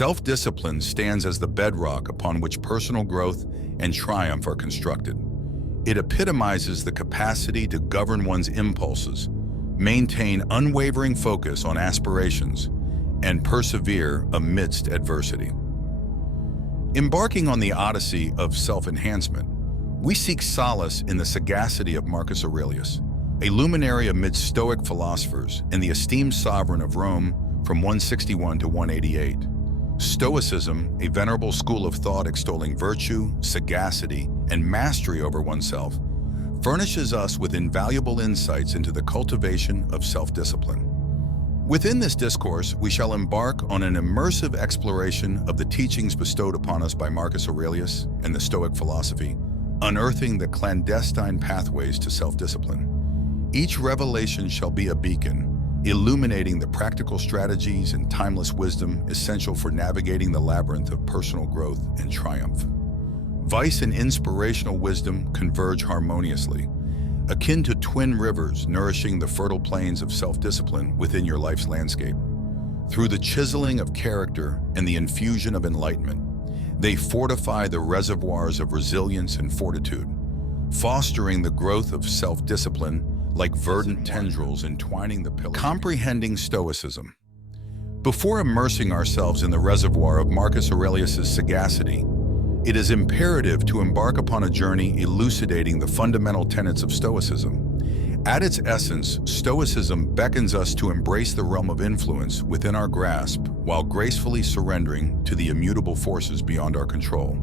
Self-discipline stands as the bedrock upon which personal growth and triumph are constructed. It epitomizes the capacity to govern one's impulses, maintain unwavering focus on aspirations, and persevere amidst adversity. Embarking on the odyssey of self-enhancement, we seek solace in the sagacity of Marcus Aurelius, a luminary amidst Stoic philosophers and the esteemed sovereign of Rome from 161 to 188. Stoicism, a venerable school of thought extolling virtue, sagacity, and mastery over oneself, furnishes us with invaluable insights into the cultivation of self-discipline. Within this discourse, we shall embark on an immersive exploration of the teachings bestowed upon us by Marcus Aurelius and the Stoic philosophy, unearthing the clandestine pathways to self-discipline. Each revelation shall be a beacon, illuminating the practical strategies and timeless wisdom essential for navigating the labyrinth of personal growth and triumph. Vice and inspirational wisdom converge harmoniously, akin to twin rivers nourishing the fertile plains of self-discipline within your life's landscape. Through the chiseling of character and the infusion of enlightenment, they fortify the reservoirs of resilience and fortitude, fostering the growth of self-discipline like verdant tendrils entwining the pillars. Comprehending Stoicism. Before immersing ourselves in the reservoir of Marcus Aurelius's sagacity, it is imperative to embark upon a journey elucidating the fundamental tenets of Stoicism. At its essence, Stoicism beckons us to embrace the realm of influence within our grasp while gracefully surrendering to the immutable forces beyond our control.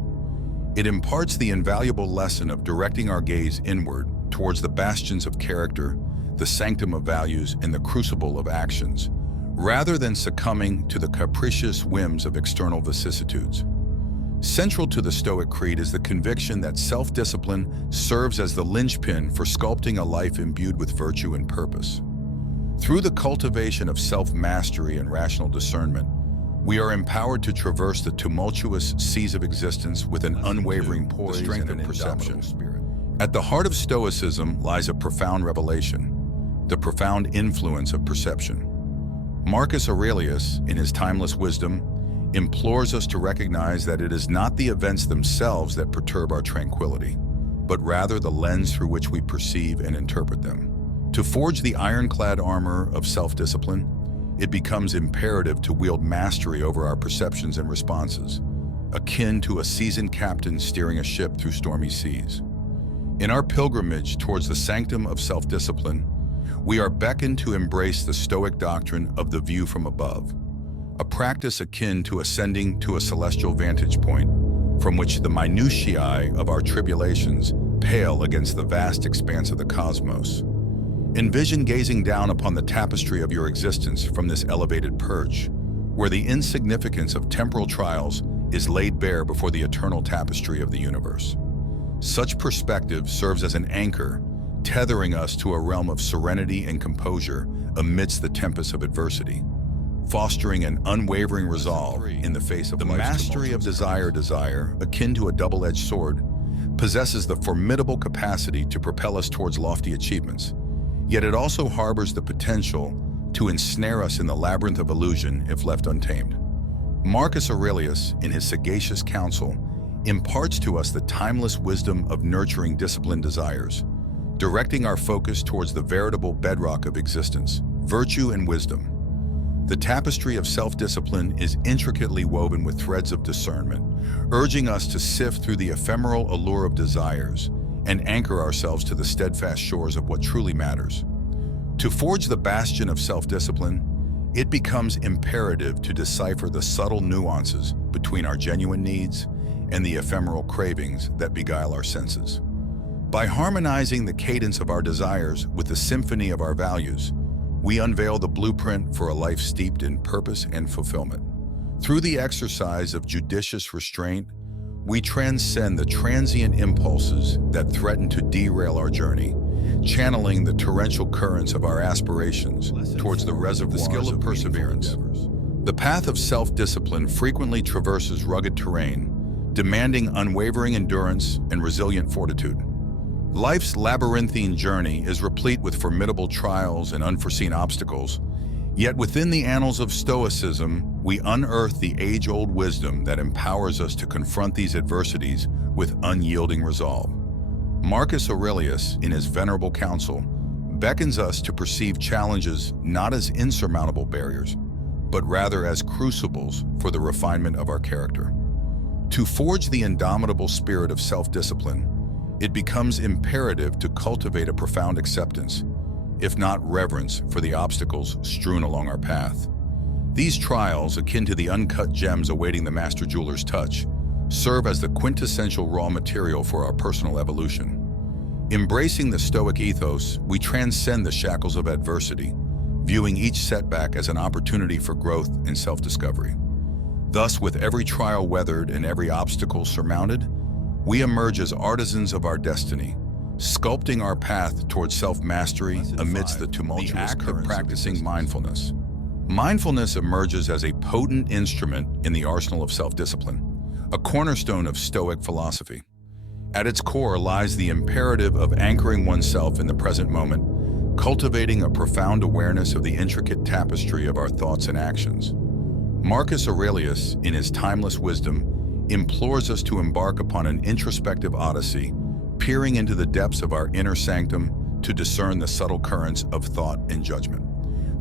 It imparts the invaluable lesson of directing our gaze inward towards the bastions of character, the sanctum of values, and the crucible of actions, rather than succumbing to the capricious whims of external vicissitudes. Central to the Stoic creed is the conviction that self-discipline serves as the linchpin for sculpting a life imbued with virtue and purpose. Through the cultivation of self-mastery and rational discernment, we are empowered to traverse the tumultuous seas of existence with an unwavering poise and an perception. At the heart of Stoicism lies a profound revelation, the profound influence of perception. Marcus Aurelius, in his timeless wisdom, implores us to recognize that it is not the events themselves that perturb our tranquility, but rather the lens through which we perceive and interpret them. To forge the ironclad armor of self-discipline, it becomes imperative to wield mastery over our perceptions and responses, akin to a seasoned captain steering a ship through stormy seas. In our pilgrimage towards the sanctum of self-discipline, we are beckoned to embrace the Stoic doctrine of the view from above, a practice akin to ascending to a celestial vantage point from which the minutiae of our tribulations pale against the vast expanse of the cosmos. Envision gazing down upon the tapestry of your existence from this elevated perch, where the insignificance of temporal trials is laid bare before the eternal tapestry of the universe. Such perspective serves as an anchor, tethering us to a realm of serenity and composure amidst the tempest of adversity, fostering an unwavering resolve in the face of life's mastery of desire, akin to a double-edged sword, possesses the formidable capacity to propel us towards lofty achievements, yet it also harbors the potential to ensnare us in the labyrinth of illusion if left untamed. Marcus Aurelius, in his sagacious counsel, imparts to us the timeless wisdom of nurturing disciplined desires, directing our focus towards the veritable bedrock of existence, virtue and wisdom. The tapestry of self-discipline is intricately woven with threads of discernment, urging us to sift through the ephemeral allure of desires and anchor ourselves to the steadfast shores of what truly matters. To forge the bastion of self-discipline, it becomes imperative to decipher the subtle nuances between our genuine needs and the ephemeral cravings that beguile our senses. By harmonizing the cadence of our desires with the symphony of our values, we unveil the blueprint for a life steeped in purpose and fulfillment. Through the exercise of judicious restraint, we transcend the transient impulses that threaten to derail our journey, channeling the torrential currents of our aspirations towards the reservoirs of skill of perseverance. The path of self-discipline frequently traverses rugged terrain, demanding unwavering endurance and resilient fortitude. Life's labyrinthine journey is replete with formidable trials and unforeseen obstacles, Yet within the annals of Stoicism, we unearth the age-old wisdom that empowers us to confront these adversities with unyielding resolve. Marcus Aurelius, in his Venerable Counsel, beckons us to perceive challenges not as insurmountable barriers, but rather as crucibles for the refinement of our character. To forge the indomitable spirit of self-discipline, it becomes imperative to cultivate a profound acceptance, if not reverence, for the obstacles strewn along our path. These trials, akin to the uncut gems awaiting the master jeweler's touch, serve as the quintessential raw material for our personal evolution. Embracing the Stoic ethos, we transcend the shackles of adversity, viewing each setback as an opportunity for growth and self-discovery. Thus, with every trial weathered and every obstacle surmounted, we emerge as artisans of our destiny, sculpting our path towards self-mastery amidst the tumultuous currents of practicing mindfulness. Mindfulness emerges as a potent instrument in the arsenal of self-discipline, a cornerstone of Stoic philosophy. At its core lies the imperative of anchoring oneself in the present moment, cultivating a profound awareness of the intricate tapestry of our thoughts and actions. Marcus Aurelius, in his timeless wisdom, implores us to embark upon an introspective odyssey, peering into the depths of our inner sanctum to discern the subtle currents of thought and judgment.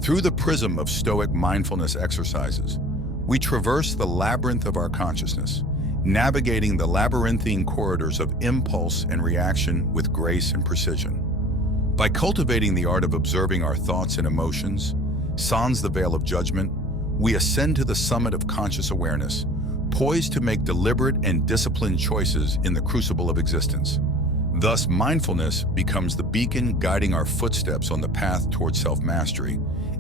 Through the prism of Stoic mindfulness exercises, we traverse the labyrinth of our consciousness, navigating the labyrinthine corridors of impulse and reaction with grace and precision. By cultivating the art of observing our thoughts and emotions, sans the veil of judgment, we ascend to the summit of conscious awareness, poised to make deliberate and disciplined choices in the crucible of existence. Thus, mindfulness becomes the beacon guiding our footsteps on the path towards self-mastery,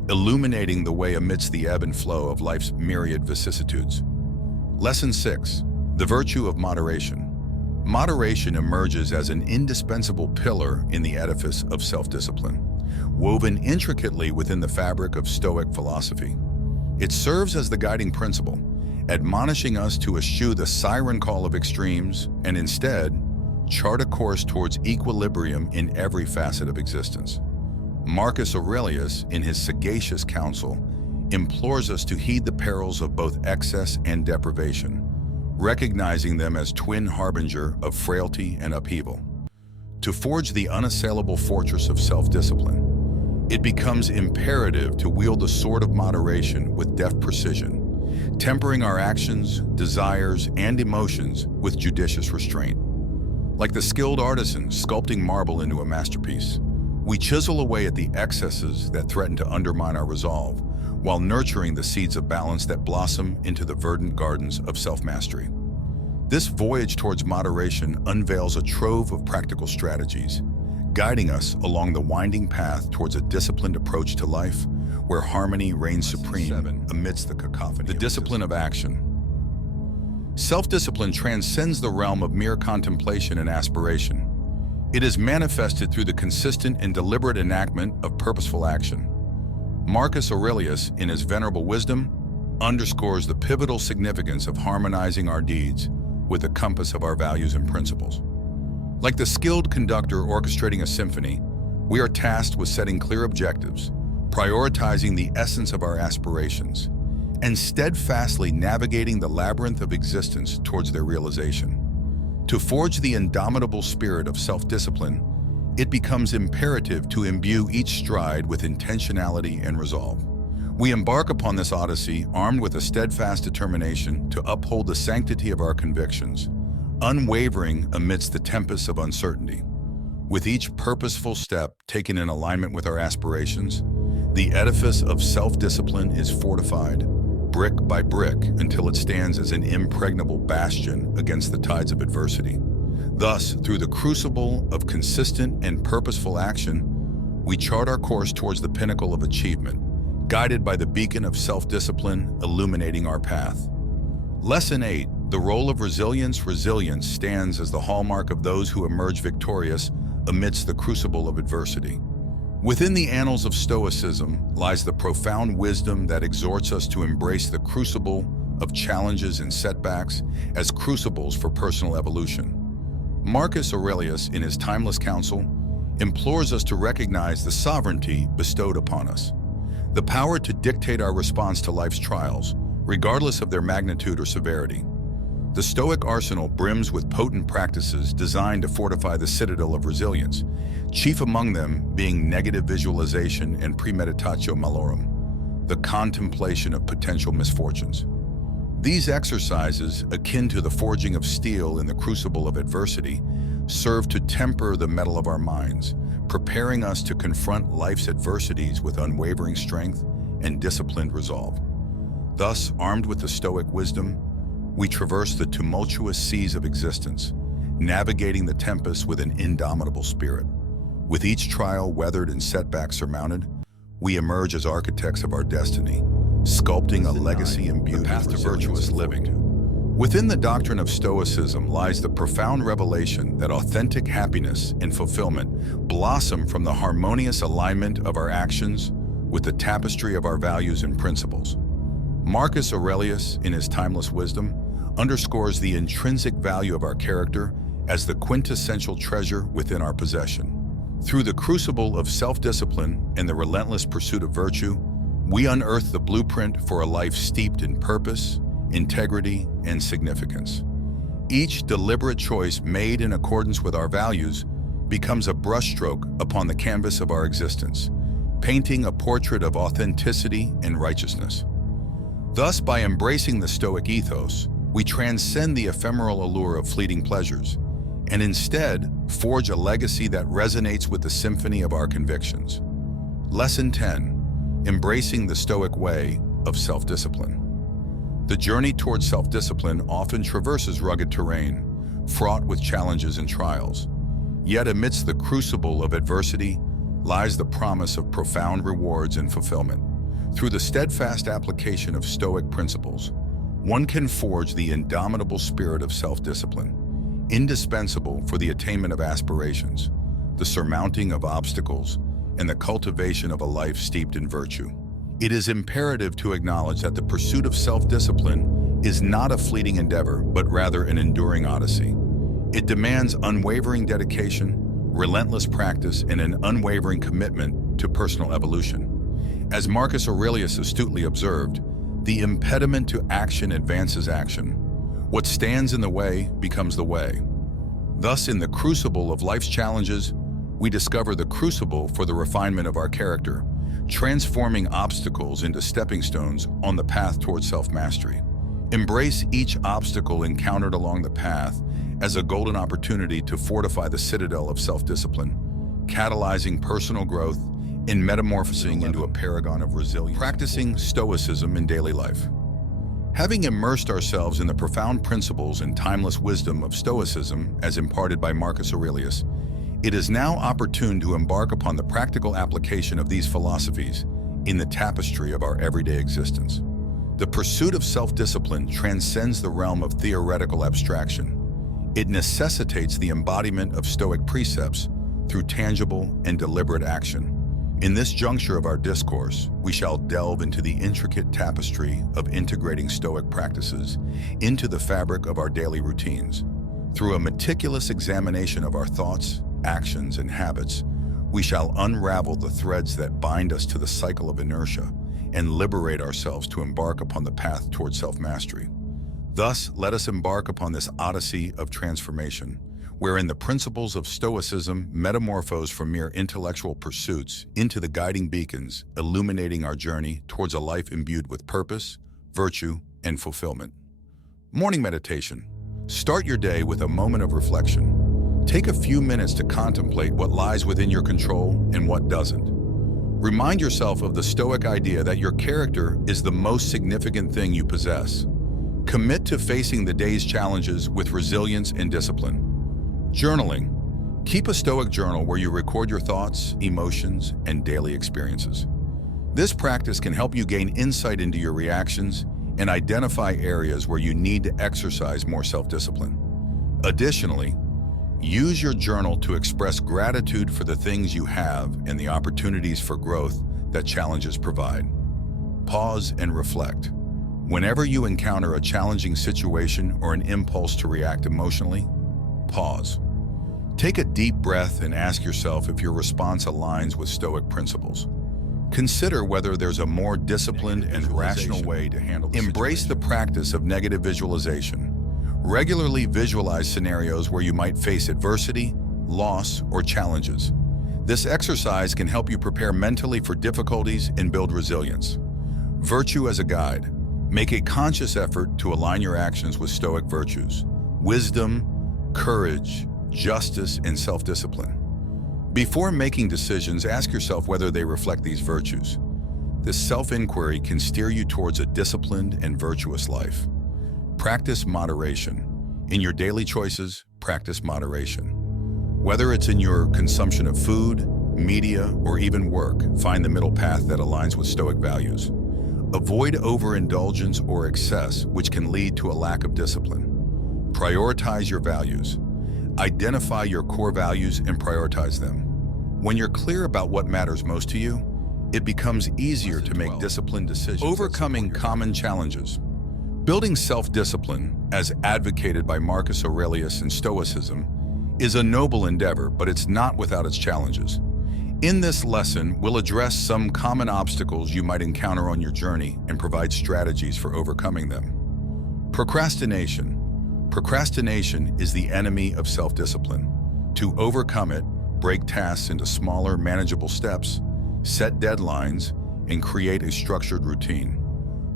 illuminating the way amidst the ebb and flow of life's myriad vicissitudes. Lesson 6. The virtue of moderation. Moderation emerges as an indispensable pillar in the edifice of self-discipline, woven intricately within the fabric of Stoic philosophy. It serves as the guiding principle, admonishing us to eschew the siren call of extremes and instead chart a course towards equilibrium in every facet of existence. Marcus Aurelius, in his sagacious counsel, implores us to heed the perils of both excess and deprivation, recognizing them as twin harbinger of frailty and upheaval. To forge the unassailable fortress of self-discipline, it becomes imperative to wield the sword of moderation with deft precision, tempering our actions, desires, and emotions with judicious restraint. Like the skilled artisan sculpting marble into a masterpiece, we chisel away at the excesses that threaten to undermine our resolve, while nurturing the seeds of balance that blossom into the verdant gardens of self-mastery. This voyage towards moderation unveils a trove of practical strategies, guiding us along the winding path towards a disciplined approach to life, where harmony reigns supreme amidst the cacophony. The discipline of action. Self-discipline transcends the realm of mere contemplation and aspiration. It is manifested through the consistent and deliberate enactment of purposeful action. Marcus Aurelius, in his Venerable Wisdom, underscores the pivotal significance of harmonizing our deeds with the compass of our values and principles. Like the skilled conductor orchestrating a symphony, we are tasked with setting clear objectives, prioritizing the essence of our aspirations, and steadfastly navigating the labyrinth of existence towards their realization. To forge the indomitable spirit of self-discipline, it becomes imperative to imbue each stride with intentionality and resolve. We embark upon this odyssey armed with a steadfast determination to uphold the sanctity of our convictions, unwavering amidst the tempests of uncertainty. With each purposeful step taken in alignment with our aspirations, the edifice of self-discipline is fortified, brick by brick, until it stands as an impregnable bastion against the tides of adversity. Thus, through the crucible of consistent and purposeful action, we chart our course towards the pinnacle of achievement, guided by the beacon of self-discipline illuminating our path. Lesson 8. The role of resilience. Resilience stands as the hallmark of those who emerge victorious amidst the crucible of adversity. Within the annals of Stoicism lies the profound wisdom that exhorts us to embrace the crucible of challenges and setbacks as crucibles for personal evolution. Marcus Aurelius, in his timeless counsel, implores us to recognize the sovereignty bestowed upon us. the power to dictate our response to life's trials, regardless of their magnitude or severity. The Stoic arsenal brims with potent practices designed to fortify the citadel of resilience, chief among them being negative visualization and premeditatio malorum, the contemplation of potential misfortunes. These exercises, akin to the forging of steel in the crucible of adversity, serve to temper the metal of our minds, preparing us to confront life's adversities with unwavering strength and disciplined resolve. Thus, armed with the Stoic wisdom, we traverse the tumultuous seas of existence, navigating the tempest with an indomitable spirit. With each trial weathered and setback surmounted, we emerge as architects of our destiny, sculpting a legacy imbued with path to virtuous living. Within the doctrine of Stoicism lies the profound revelation that authentic happiness and fulfillment blossom from the harmonious alignment of our actions with the tapestry of our values and principles. Marcus Aurelius, in his timeless wisdom, underscores the intrinsic value of our character as the quintessential treasure within our possession. Through the crucible of self-discipline and the relentless pursuit of virtue, we unearth the blueprint for a life steeped in purpose, integrity, and significance. Each deliberate choice made in accordance with our values becomes a brushstroke upon the canvas of our existence, painting a portrait of authenticity and righteousness. Thus, by embracing the Stoic ethos, we transcend the ephemeral allure of fleeting pleasures and instead forge a legacy that resonates with the symphony of our convictions. Lesson 10: Embracing the Stoic way of self-discipline. The journey towards self-discipline often traverses rugged terrain, fraught with challenges and trials. Yet amidst the crucible of adversity lies the promise of profound rewards and fulfillment. Through the steadfast application of Stoic principles, one can forge the indomitable spirit of self-discipline, indispensable for the attainment of aspirations, the surmounting of obstacles, and the cultivation of a life steeped in virtue. It is imperative to acknowledge that the pursuit of self-discipline is not a fleeting endeavor, but rather an enduring odyssey. It demands unwavering dedication, relentless practice, and an unwavering commitment to personal evolution. As Marcus Aurelius astutely observed, the impediment to action advances action. What stands in the way becomes the way. Thus, in the crucible of life's challenges, we discover the crucible for the refinement of our character, transforming obstacles into stepping stones on the path towards self-mastery. Embrace each obstacle encountered along the path as a golden opportunity to fortify the citadel of self-discipline, catalyzing personal growth and metamorphosing into a paragon of resilience. Practicing Stoicism in daily life. Having immersed ourselves in the profound principles and timeless wisdom of Stoicism as imparted by Marcus Aurelius, it is now opportune to embark upon the practical application of these philosophies in the tapestry of our everyday existence. The pursuit of self-discipline transcends the realm of theoretical abstraction. It necessitates the embodiment of Stoic precepts through tangible and deliberate action. In this juncture of our discourse, we shall delve into the intricate tapestry of integrating Stoic practices into the fabric of our daily routines. Through a meticulous examination of our thoughts, actions, and habits, we shall unravel the threads that bind us to the cycle of inertia and liberate ourselves to embark upon the path towards self-mastery. Thus, let us embark upon this odyssey of transformation, wherein the principles of Stoicism metamorphose from mere intellectual pursuits into the guiding beacons, illuminating our journey towards a life imbued with purpose, virtue, and fulfillment. Morning meditation. Start your day with a moment of reflection. Take a few minutes to contemplate what lies within your control and what doesn't. Remind yourself of the Stoic idea that your character is the most significant thing you possess. Commit to facing the day's challenges with resilience and discipline. Journaling. Keep a Stoic journal where you record your thoughts, emotions, and daily experiences. This practice can help you gain insight into your reactions and identify areas where you need to exercise more self-discipline. Additionally, use your journal to express gratitude for the things you have and the opportunities for growth that challenges provide. Pause and reflect. Whenever you encounter a challenging situation or an impulse to react emotionally, pause. Take a deep breath and ask yourself if your response aligns with Stoic principles. Consider whether there's a more disciplined and rational way to handle the situation. Embrace the practice of negative visualization. Regularly visualize scenarios where you might face adversity, loss, or challenges. This exercise can help you prepare mentally for difficulties and build resilience. Virtue as a guide. Make a conscious effort to align your actions with Stoic virtues: wisdom, courage, justice, and self-discipline. Before making decisions, ask yourself whether they reflect these virtues. This self-inquiry can steer you towards a disciplined and virtuous life. Practice moderation. In your daily choices, practice moderation. Whether it's in your consumption of food, media, or even work, find the middle path that aligns with Stoic values. Avoid overindulgence or excess, which can lead to a lack of discipline. Prioritize your values. Identify your core values and prioritize them. When you're clear about what matters most to you, it becomes easier to make disciplined decisions. Overcoming common challenges. Building self-discipline, as advocated by Marcus Aurelius and Stoicism, is a noble endeavor, but it's not without its challenges. In this lesson, we'll address some common obstacles you might encounter on your journey and provide strategies for overcoming them. Procrastination. Procrastination is the enemy of self-discipline. To overcome it, break tasks into smaller, manageable steps, set deadlines, and create a structured routine.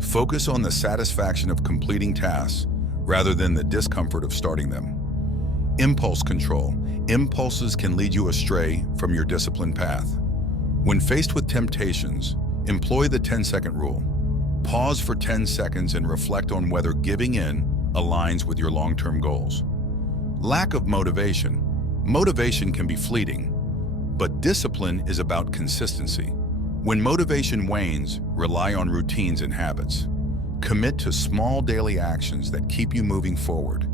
Focus on the satisfaction of completing tasks rather than the discomfort of starting them. Impulse control. Impulses can lead you astray from your disciplined path. When faced with temptations, employ the 10-second rule. Pause for 10 seconds and reflect on whether giving in aligns with your long-term goals. Lack of motivation. Motivation can be fleeting, but discipline is about consistency. When motivation wanes, rely on routines and habits. Commit to small daily actions that keep you moving forward,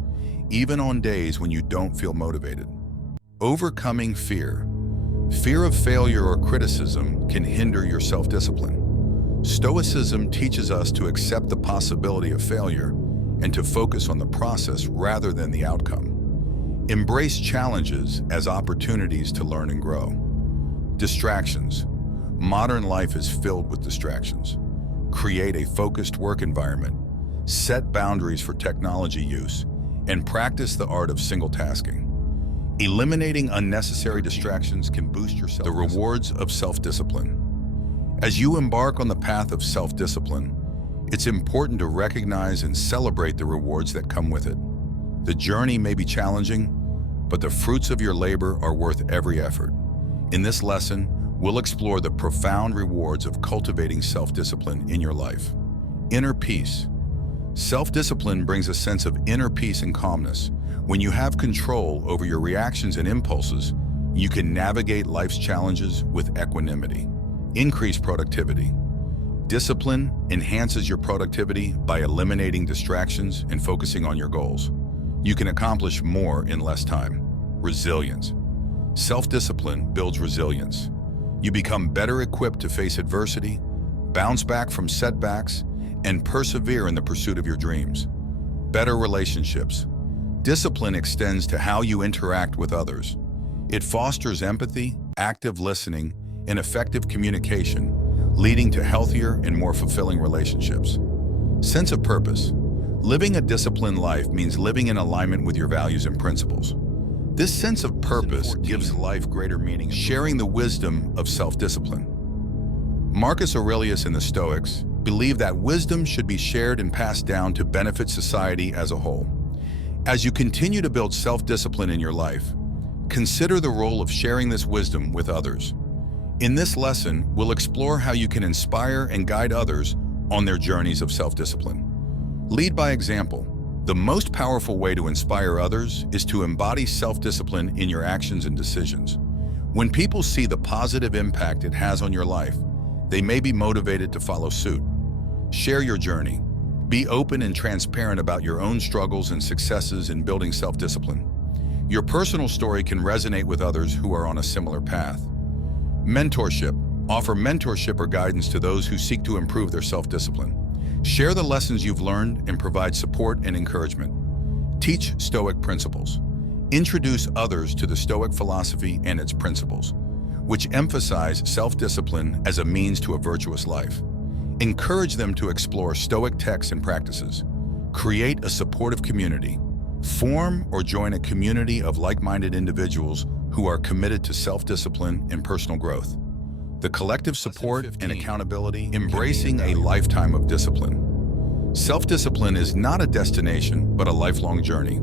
even on days when you don't feel motivated. Overcoming fear. Fear of failure or criticism can hinder your self-discipline. Stoicism teaches us to accept the possibility of failure and to focus on the process rather than the outcome. Embrace challenges as opportunities to learn and grow. Distractions. Modern life is filled with distractions. Create a focused work environment, set boundaries for technology use, and practice the art of single tasking. Eliminating unnecessary distractions can boost your self-discipline. The rewards of self-discipline. As you embark on the path of self-discipline, it's important to recognize and celebrate the rewards that come with it. The journey may be challenging, but the fruits of your labor are worth every effort. In this lesson, we'll explore the profound rewards of cultivating self-discipline in your life. Inner peace. Self-discipline brings a sense of inner peace and calmness. When you have control over your reactions and impulses, you can navigate life's challenges with equanimity. Increase productivity. Discipline enhances your productivity by eliminating distractions and focusing on your goals. You can accomplish more in less time. Resilience. Self-discipline builds resilience. You become better equipped to face adversity, bounce back from setbacks, and persevere in the pursuit of your dreams. Better relationships. Discipline extends to how you interact with others. It fosters empathy, active listening, and effective communication, leading to healthier and more fulfilling relationships. Sense of purpose. Living a disciplined life means living in alignment with your values and principles. This sense of purpose gives life greater meaning, sharing the wisdom of self-discipline. Marcus Aurelius and the Stoics believe that wisdom should be shared and passed down to benefit society as a whole. As you continue to build self-discipline in your life, consider the role of sharing this wisdom with others. In this lesson, we'll explore how you can inspire and guide others on their journeys of self-discipline. Lead by example. The most powerful way to inspire others is to embody self-discipline in your actions and decisions. When people see the positive impact it has on your life, they may be motivated to follow suit. Share your journey. Be open and transparent about your own struggles and successes in building self-discipline. Your personal story can resonate with others who are on a similar path. Mentorship. Offer mentorship or guidance to those who seek to improve their self-discipline. Share the lessons you've learned and provide support and encouragement. Teach Stoic principles. Introduce others to the Stoic philosophy and its principles. which emphasize self-discipline as a means to a virtuous life. Encourage them to explore Stoic texts and practices. Create a supportive community. Form or join a community of like-minded individuals who are committed to self-discipline and personal growth. The collective support and accountability, embracing a lifetime of discipline. Self-discipline is not a destination, but a lifelong journey.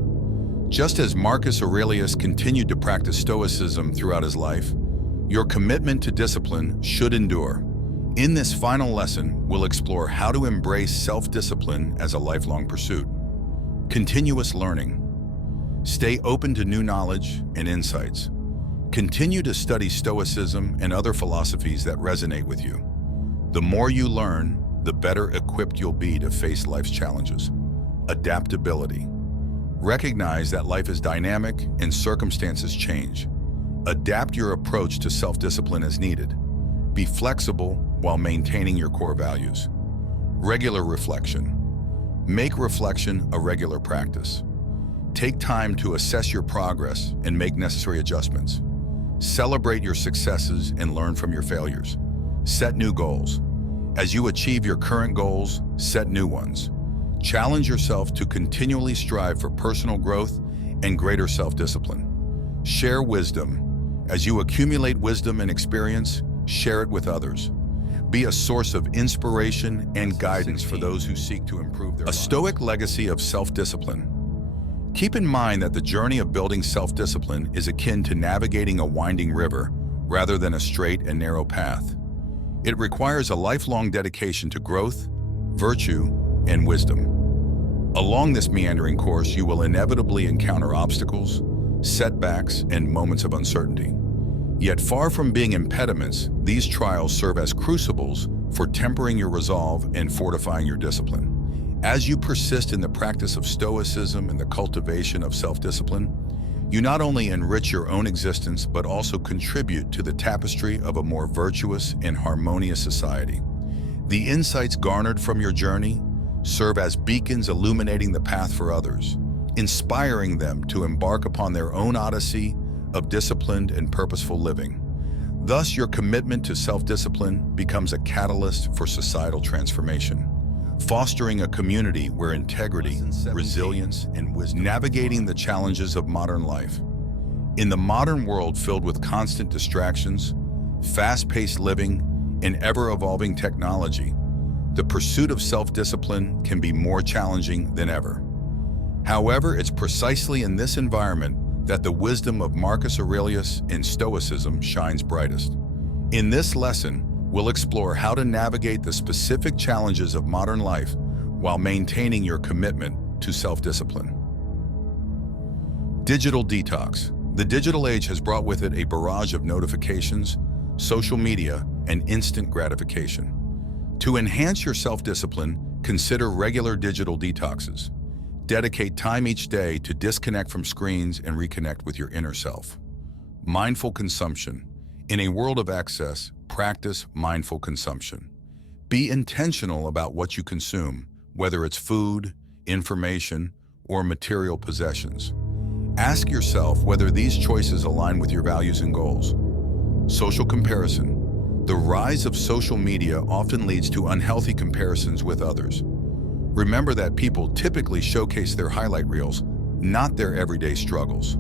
Just as Marcus Aurelius continued to practice Stoicism throughout his life, your commitment to discipline should endure. In this final lesson, we'll explore how to embrace self-discipline as a lifelong pursuit. Continuous learning. Stay open to new knowledge and insights. Continue to study Stoicism and other philosophies that resonate with you. The more you learn, the better equipped you'll be to face life's challenges. Adaptability. Recognize that life is dynamic and circumstances change. Adapt your approach to self-discipline as needed. Be flexible while maintaining your core values. Regular reflection. Make reflection a regular practice. Take time to assess your progress and make necessary adjustments. Celebrate your successes and learn from your failures. Set new goals. As you achieve your current goals, set new ones. Challenge yourself to continually strive for personal growth and greater self-discipline. Share wisdom. As you accumulate wisdom and experience, share it with others. Be a source of inspiration and guidance for those who seek to improve their lives. A Stoic legacy of self-discipline. Keep in mind that the journey of building self-discipline is akin to navigating a winding river rather than a straight and narrow path. It requires a lifelong dedication to growth, virtue, and wisdom. Along this meandering course, you will inevitably encounter obstacles, setbacks, and moments of uncertainty. Yet far from being impediments, these trials serve as crucibles for tempering your resolve and fortifying your discipline. As you persist in the practice of Stoicism and the cultivation of self-discipline, you not only enrich your own existence, but also contribute to the tapestry of a more virtuous and harmonious society. The insights garnered from your journey serve as beacons illuminating the path for others, inspiring them to embark upon their own odyssey of disciplined and purposeful living. Thus, your commitment to self-discipline becomes a catalyst for societal transformation, fostering a community where integrity, resilience, and wisdom navigating the challenges of modern life. In the modern world filled with constant distractions, fast-paced living, and ever-evolving technology, the pursuit of self-discipline can be more challenging than ever. However, it's precisely in this environment that the wisdom of Marcus Aurelius and Stoicism shines brightest. In this lesson, we'll explore how to navigate the specific challenges of modern life while maintaining your commitment to self-discipline. Digital detox. The digital age has brought with it a barrage of notifications, social media, and instant gratification. To enhance your self-discipline, consider regular digital detoxes. Dedicate time each day to disconnect from screens and reconnect with your inner self. Mindful consumption. In a world of excess, practice mindful consumption. Be intentional about what you consume, whether it's food, information, or material possessions. Ask yourself whether these choices align with your values and goals. Social comparison. The rise of social media often leads to unhealthy comparisons with others. Remember that people typically showcase their highlight reels, not their everyday struggles.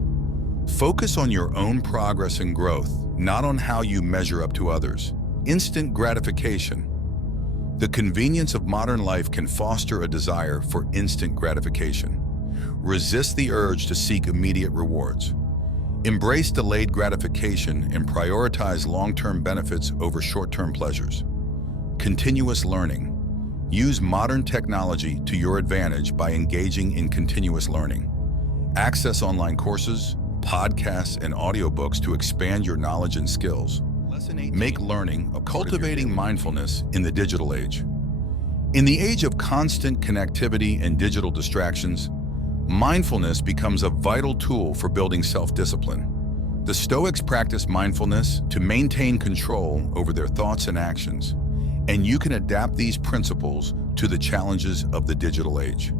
Focus on your own progress and growth, not on how you measure up to others. Instant gratification. The convenience of modern life can foster a desire for instant gratification. Resist the urge to seek immediate rewards. Embrace delayed gratification and prioritize long-term benefits over short-term pleasures. Continuous learning. Use modern technology to your advantage by engaging in continuous learning. Access online courses, podcasts, and audiobooks to expand your knowledge and skills. Make learning a cultivating mindfulness in the digital age. In the age of constant connectivity and digital distractions, mindfulness becomes a vital tool for building self-discipline. The Stoics practice mindfulness to maintain control over their thoughts and actions, and you can adapt these principles to the challenges of the digital age.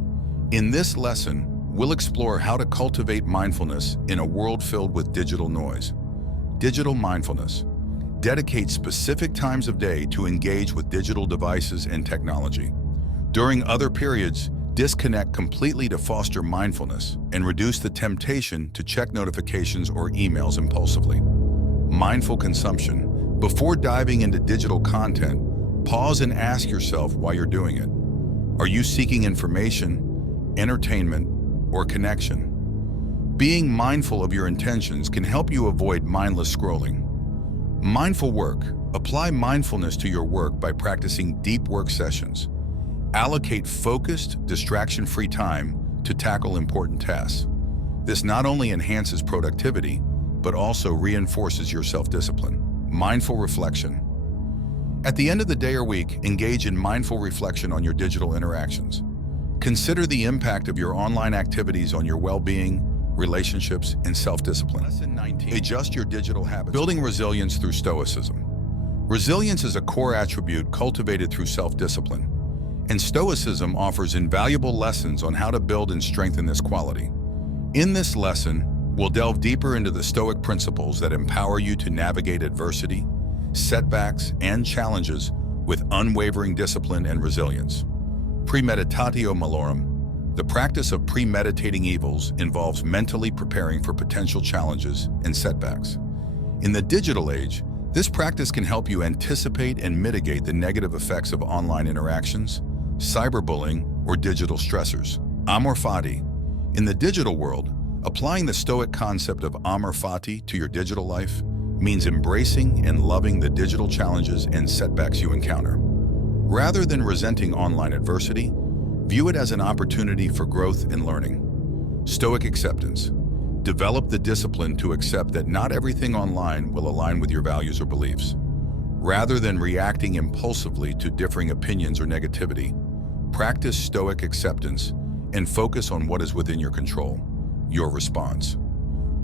In this lesson, we'll explore how to cultivate mindfulness in a world filled with digital noise. Digital mindfulness. Dedicate specific times of day to engage with digital devices and technology. During other periods, disconnect completely to foster mindfulness and reduce the temptation to check notifications or emails impulsively. Mindful consumption. Before diving into digital content, pause and ask yourself why you're doing it. Are you seeking information, entertainment, or connection? Being mindful of your intentions can help you avoid mindless scrolling. Mindful work. Apply mindfulness to your work by practicing deep work sessions. Allocate focused, distraction-free time to tackle important tasks. This not only enhances productivity, but also reinforces your self-discipline. Mindful reflection. At the end of the day or week, engage in mindful reflection on your digital interactions. Consider the impact of your online activities on your well-being, relationships, and self-discipline. Lesson 19. Adjust your digital habits. Building resilience through Stoicism. Resilience is a core attribute cultivated through self-discipline, and Stoicism offers invaluable lessons on how to build and strengthen this quality. In this lesson, we'll delve deeper into the Stoic principles that empower you to navigate adversity, setbacks, and challenges with unwavering discipline and resilience. Premeditatio malorum. The practice of premeditating evils involves mentally preparing for potential challenges and setbacks. In the digital age, this practice can help you anticipate and mitigate the negative effects of online interactions, cyberbullying, or digital stressors. Amor fati. In the digital world, applying the Stoic concept of amor fati to your digital life means embracing and loving the digital challenges and setbacks you encounter. Rather than resenting online adversity, view it as an opportunity for growth and learning. Stoic acceptance. Develop the discipline to accept that not everything online will align with your values or beliefs. Rather than reacting impulsively to differing opinions or negativity, practice Stoic acceptance and focus on what is within your control, your response.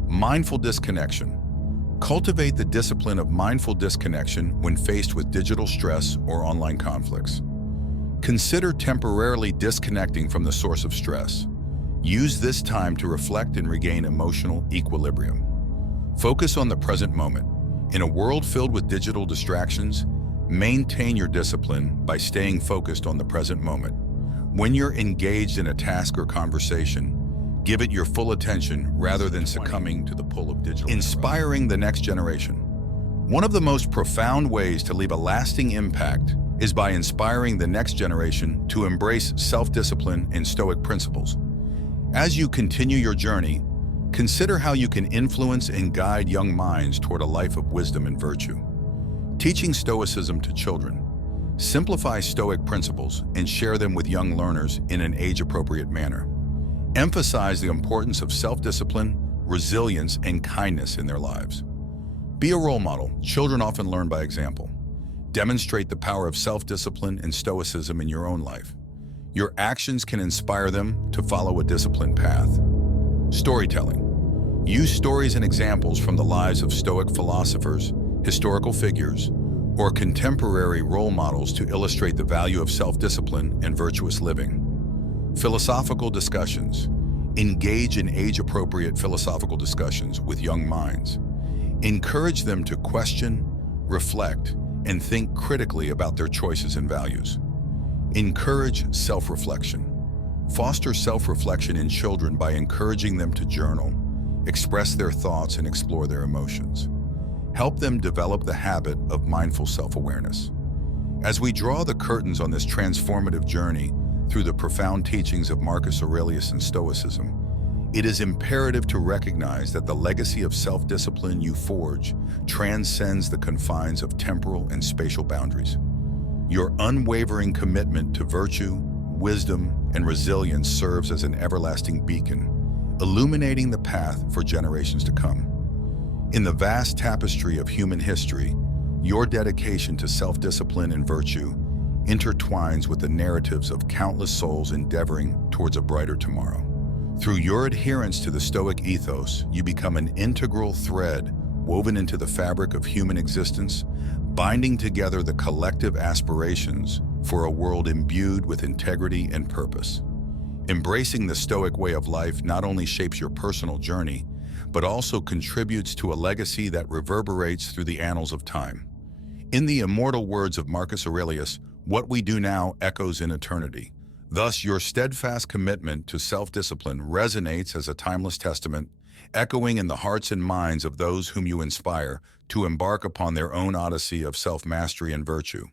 Mindful disconnection. Cultivate the discipline of mindful disconnection when faced with digital stress or online conflicts. Consider temporarily disconnecting from the source of stress. Use this time to reflect and regain emotional equilibrium. Focus on the present moment. In a world filled with digital distractions, maintain your discipline by staying focused on the present moment. When you're engaged in a task or conversation, give it your full attention rather than succumbing to the pull of digital. Inspiring the next generation. One of the most profound ways to leave a lasting impact is by inspiring the next generation to embrace self-discipline and Stoic principles. As you continue your journey, consider how you can influence and guide young minds toward a life of wisdom and virtue. Teaching Stoicism to children. Simplify Stoic principles and share them with young learners in an age-appropriate manner. Emphasize the importance of self-discipline, resilience, and kindness in their lives. Be a role model. Children often learn by example. Demonstrate the power of self-discipline and Stoicism in your own life. Your actions can inspire them to follow a disciplined path. Storytelling. Use stories and examples from the lives of Stoic philosophers, historical figures, or contemporary role models to illustrate the value of self-discipline and virtuous living. Philosophical discussions. Engage in age-appropriate philosophical discussions with young minds. Encourage them to question, reflect, and think critically about their choices and values. Encourage self-reflection. Foster self-reflection in children by encouraging them to journal, express their thoughts, and explore their emotions. Help them develop the habit of mindful self-awareness. As we draw the curtains on this transformative journey through the profound teachings of Marcus Aurelius and Stoicism, it is imperative to recognize that the legacy of self-discipline you forge transcends the confines of temporal and spatial boundaries. Your unwavering commitment to virtue, wisdom, and resilience serves as an everlasting beacon, illuminating the path for generations to come. In the vast tapestry of human history, your dedication to self-discipline and virtue intertwines with the narratives of countless souls endeavoring towards a brighter tomorrow. Through your adherence to the Stoic ethos, you become an integral thread woven into the fabric of human existence, binding together the collective aspirations for a world imbued with integrity and purpose. Embracing the Stoic way of life not only shapes your personal journey, but also contributes to a legacy that reverberates through the annals of time. In the immortal words of Marcus Aurelius, what we do now echoes in eternity. Thus, your steadfast commitment to self-discipline resonates as a timeless testament, echoing in the hearts and minds of those whom you inspire to embark upon their own odyssey of self-mastery and virtue.